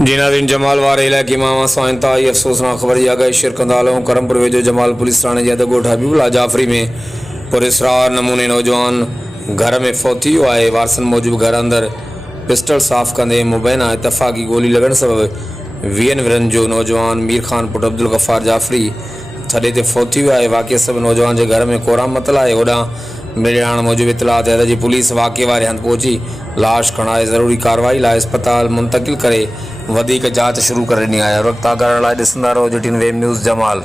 जिनादीन जमाल वारे इलाके में इंतहाई अफसोसनाक खबर यह गई शिरकंदालों करमपुर वेजो जमाल पुलिस थाने ज्यादा गोठ हबीबुल्ला जाफरी में पुरस्कार नमूने नौजवान घर में फौती हुआ है। वारसन मौजूद घर अंदर पिस्टल साफ कंदे मुबैना इतफाकी गोली लगन सबब वीएन विरन जो नौजवान मीर खान पुट अब्दुल गफ्फार जाफरी थड़े ते फौती हुआ है। वाक़े सब नौजवान के घर में कोराम मतला है। ओडा मिले हाणे मौजूद इतलात है जी पुलिस वाक़े वारे हंध पहुंची लाश खणाए ज़रूरी कार्रवाई लाइ अस्पताल मुंतकिल करे वधीक जांच शुरू करे ॾिनी आहे। वक़्त करण लाइ ॾिसंदा रहो JTN वेब न्यूज़ जमाल।